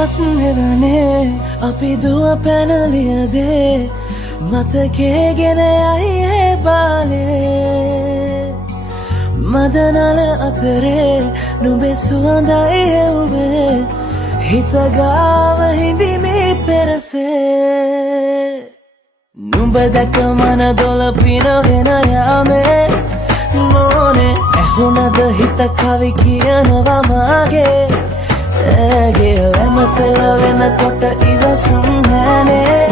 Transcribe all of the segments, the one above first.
ගස් නෙවනේ අපි දුව පැනලියදේ මතකේ ගෙන යයි ඒ බාලේ මදනල අතරේ නුඹේ සුවඳයි එව්වේ හිත ගාව හිඳිමි පෙරසේ නුඹ දැක මන දොළ පිනවෙන යාමේ මොනේ ඇහුණද හිත කවි කියනවා මාගේ ඇගේ ලැමසෙල වෙනකොට ඉවසුම් නෑනේ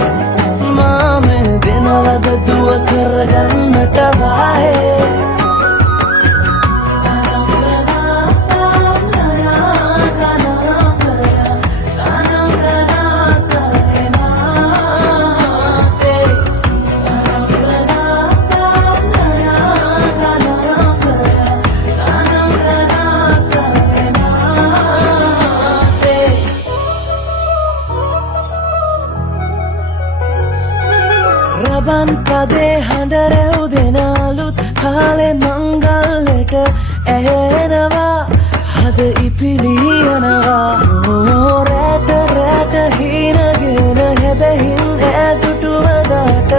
මාමෙ දෙනවද දුව කරගන්නට වායේ රබන් පදේ හඬ රැව් දෙන අලුත් කාලේ මංගල්ලෙට ඇහෙනවා හද ඉපිලි යනවා රැට රැට හීනගෙන හැබැහින් ඈදුටුවදාට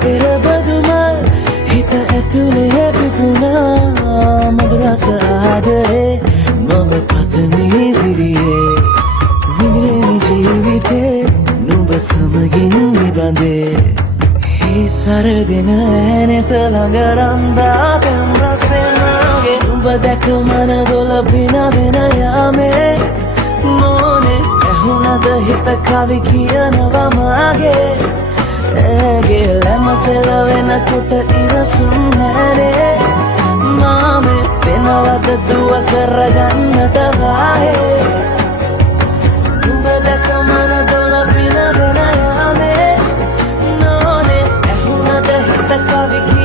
පෙරබදුමල් හිත ඇතුලේ පිපුණා මధుර රස ආදරේ මම පතමි දිරියේ විඳින ජීවිතේ නුඹ සමගින් නිබඳේ සරදින ඇනෙත ළඟ රන්දා පැම් රසෙනගේ නුඹ දැක මන දොළ පිනවෙන යාමේ මොනේ ඇහුණද හිත කවි කියනවා මාගේ ඇගේ ලැමසෙල වෙනකොට ඉවසුම් නෑනේ මාමේ වෙනවද දුව කරගන්නට වායේ නුඹ දැක මන දොළ පිනවෙන යාමේ Kavik